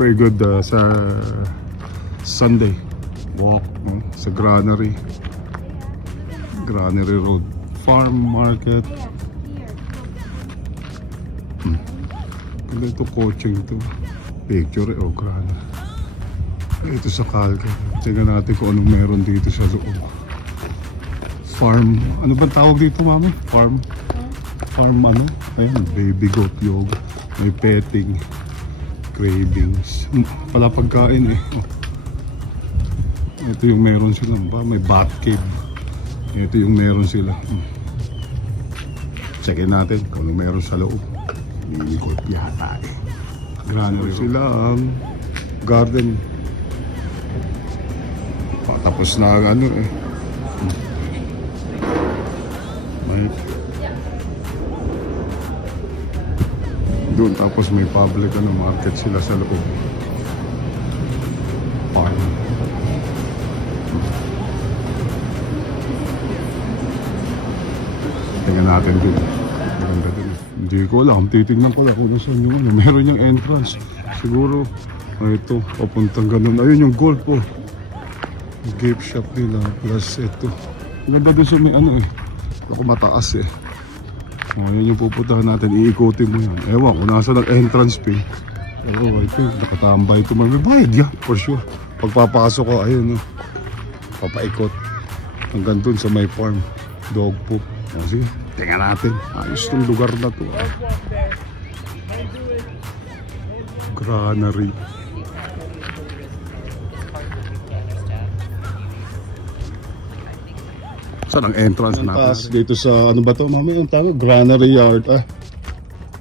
Pretty good sa Sunday walk sa Granary Road Farm Market. Ito coaching to picture Granary. Ito sa Calgary. Tingnan natin kung anong meron dito sa loob. Farm, ano ba tawag dito mami? Farm ano? Ayan, baby goat yoga. May petting, cravings. Pala pagkain eh. Ito yung meron sila ba? May bath cave. Ito yung meron sila. Checkin natin kung ano meron sa loob. Mini-golf yata eh. Granary sila ang garden. Patapos na ano eh. Doon tapos may public market sila sa loob. Farm. Tingnan natin dun. Hindi ko alam, titignan ko lang kung saan yung meron yung entrance. Siguro ito, papuntang ganun. Ayun yung golf po. Gift shop nila plus ito. Ganda doon sa may ako mataas eh. Yan yung pupuntahan natin, iikutin mo yan. Ewan kung nasa entrance fee. Pero ito, nakatambay ito. May bayad yan, for sure. Pagpapasok ko, ayun papaikot. Hanggang dun sa may farm. Dog poop. Sige, tingnan natin. Ayos yung lugar na to. Granary. Saan ang entrance natin? Dito sa ano ba to mami? Ang tawag? Granary Yard.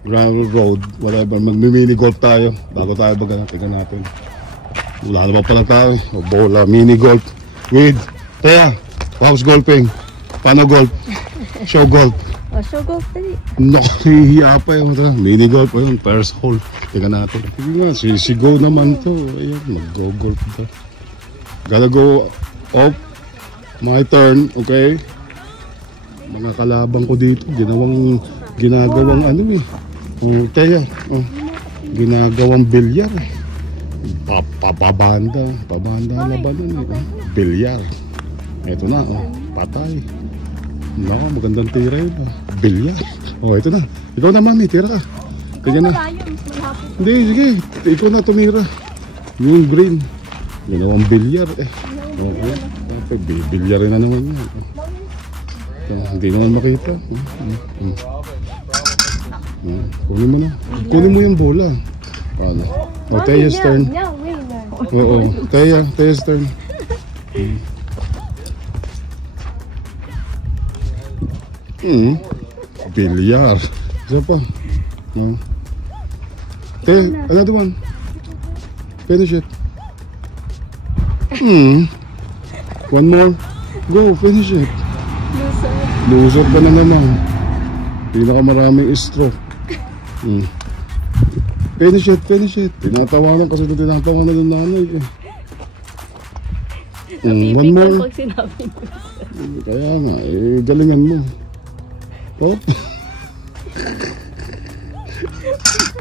Granary Road. Whatever. Mag-mini golf tayo. Bago tayo tingnan natin. Wala naman pala tayo. Bola. Mini golf. With Tea. House golfing. Paano golf? Show golf. Show golf dali. No, hihiya pa yun. Mini golf pa yun. First hole. Tingnan natin. Tingnan nga. Sisigaw naman to. Ayan. Mag-go golf to. Gotta go off. My turn, okay? Mga kalabang ko dito, ginagawang Tea, ginagawang bilyar. Pabanda labanan eh. Bilyar. Ito na, patay. Magandang tira yun. Bilyar. Ito na. Ikaw na mami, tira ka. Kaya na. Hindi, sige. Ikaw na tumira. Yung green. Ginawang bilyar eh. Okay. Bibilyarin na naman yan. Hindi naman makita. Kunin mo na. Kunin mo yung bola. Tea's turn. Oo. Tea's turn. Bilyar. Isa pa. Another one. Finish it. One more. Go, finish it. Loser ka na naman. Pinakamaraming stroke. Finish it. Tinatawanan kasi tinatawanan ng nanay eh. One more. Kaya nga, galingan mo. Top.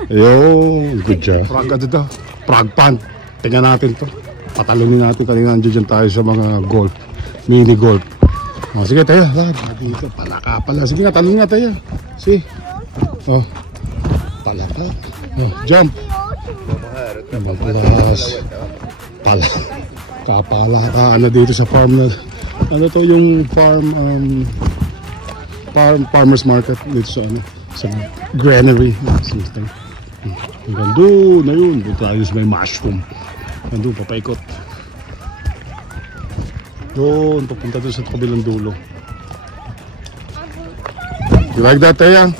Ayun, good job. Frag punt. Tingnan natin to. Patalunin natin kanina nandiyan tayo sa mga golf, mini golf. Sige tayo, dito palaka pala. Sige nga, talon nga tayo. See? Palaka. Jump. Maglas. Kapalaka dito sa farm na. Ano to yung farmers market dito sa Granary. Hanggang doon na yun. Doon tayo sa may mushroom. Nandun, papaikot. Doon, papunta doon sa kabilang dulo. You like that, Tea?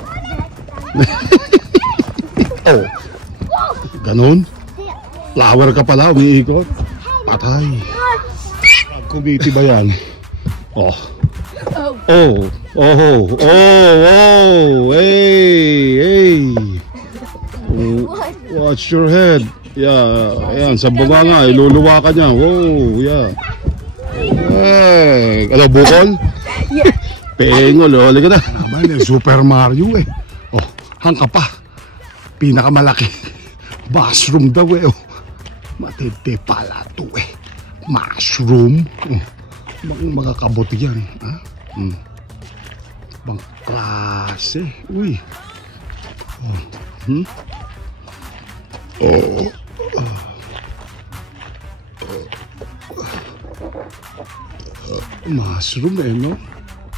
Ganun? Flower ka pala, umiikot. Patay. Kumiti ba yan? Hey. Watch your head. Yeah, ayan, sa baba nga, iluluwa ka niya. Wow, yeah. Ano, bukol? Pengol, huli ka na. Naman, Super Mario eh. Hangka pa. Pinakamalaki. Mushroom daw eh. Matindi pala to eh. Mushroom. Mga kabote yan. Ha? Bang klase. Uy. Mushroom eh, no?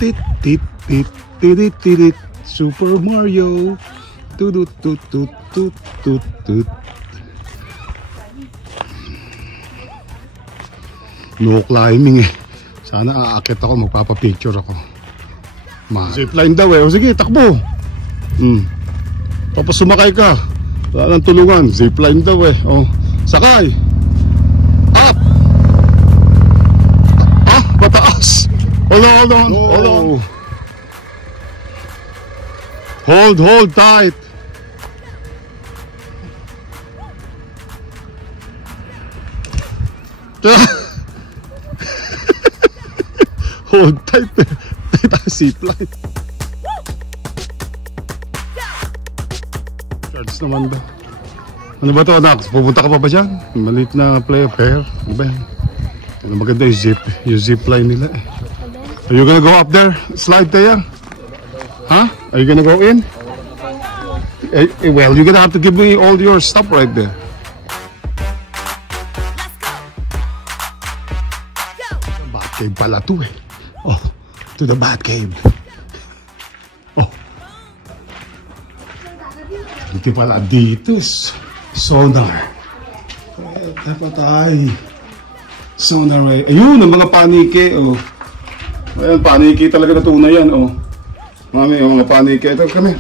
Tit tit tit tit tit. Super Mario. Tutut tutut tutut tut. No climbing eh. Sana aakit ako, magpapapicture ako. Zipline daw eh. O sige, takbo. Papasumakay ka. Wala nang tulungan. Zipline daw eh. O, sakay. Up. Ah, mataas. Hold on. Hold tight. Hold tight. Zipline. Charge naman ba? Ano ba ito anak? Pupunta ka pa ba dyan? Maliit na play fair. Ano ba yan? Ano maganda yung zipline nila eh. Are you gonna go up there? Slide tayo? Huh? Are you gonna go in? Well, you're gonna have to give me all your stuff right there. Batcave pala to eh. Oh, to the Batcave. Oh. Dito pala dito. Sonar. Dapat ay sonar eh. Ayun, ang mga panike. Oh. Ayan, panike talaga na tunay yan. Oh. Mami, yung mga panike. Ito kami.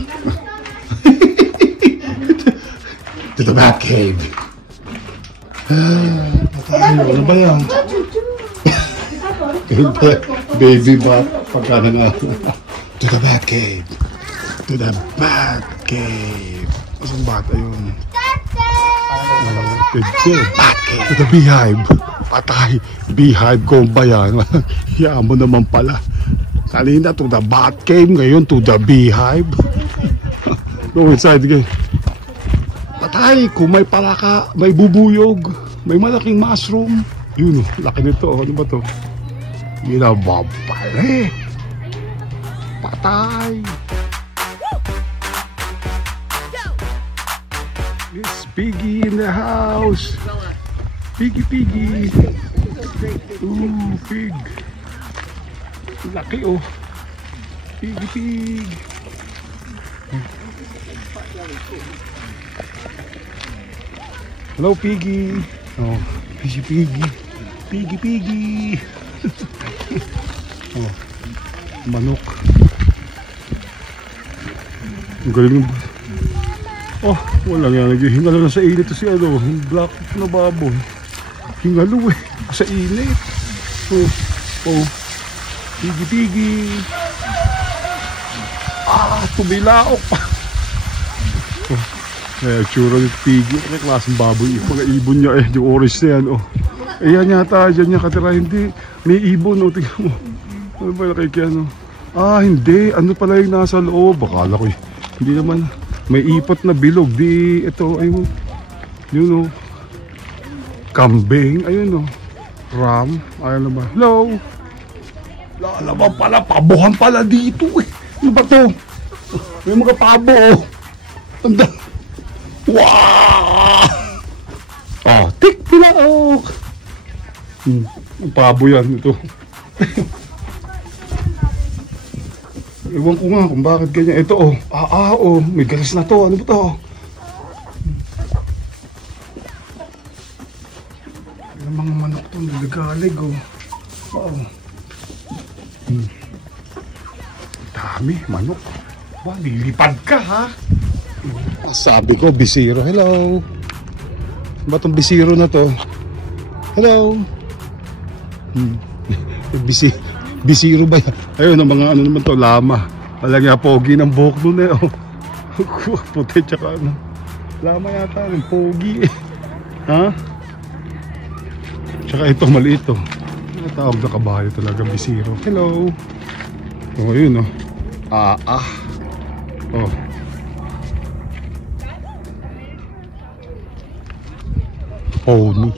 To the Batcave. Ano ba yan? Baby bat. Pagkana na. To the Batcave. To the Batcave. Asang bata yun? Batcave. To the Beehive. Patay. Beehive ko ba yan? Hiyaan mo naman pala. Kanina to the Batcave. Ngayon to the Beehive. Go inside again. Patay. Kung may palaka, may bubuyog, may malaking mushroom. Yun, laki nito. Ano ba to? Ginababale. Patay. Miss Piggy in the house. Piggy. Ooh, pig. Laki oh. Pig. Hello, Piggy. Oh, Piggy. Oh, manok. Ang galing. Oh, wala nga. Hingalo na sa init to si ano. Black na baboy. Hingalo eh. Sa init. Oh. Piggy. Ah, tumilaok pa. Oh, eh, tsura ni Piggy. Ano klaseng baboy? Mga ibon niya eh. Yung orange na yan. Oh. Ayan yata. Diyan niya katira. Hindi. May ibon. Oh, tingnan mo. Ano ba nakikyan? Ah, hindi. Ano pala yung nasa loob? Bakala ko eh. Hindi naman. May ipot na bilog. Di, ito, ayun. Yun o. Kambing. Ayun o. Ram. Ayun na ba? Hello. Lalaban pala. Pabuhan pala dito eh. Ano ba to? May mga pabo o. Anda. Wow! Ah, tik pilaok. Ang pabo yan. Ito. Ewan ko nga kung bakit ganyan. Ito oh. Oh. May garas na to. Ano ba to? Ang mga manok to. Nagagalig oh. Wow. Dami. Manok. Wow, lilipad ka ha. Sabi ko, bisiro. Hello. Ba itong bisiro na to? Hello. Bisiro ba yan? Ayun, ang mga ano naman to, lama. Alam niya, pogi ng buhok nun eh. Oh. Puti tsaka ano. Lama yata, ng pogi eh. Ha? Tsaka ito, maliit to. Tawag na kabayo talaga, bisiro. Hello. Oh, yun oh. Oh. Pony.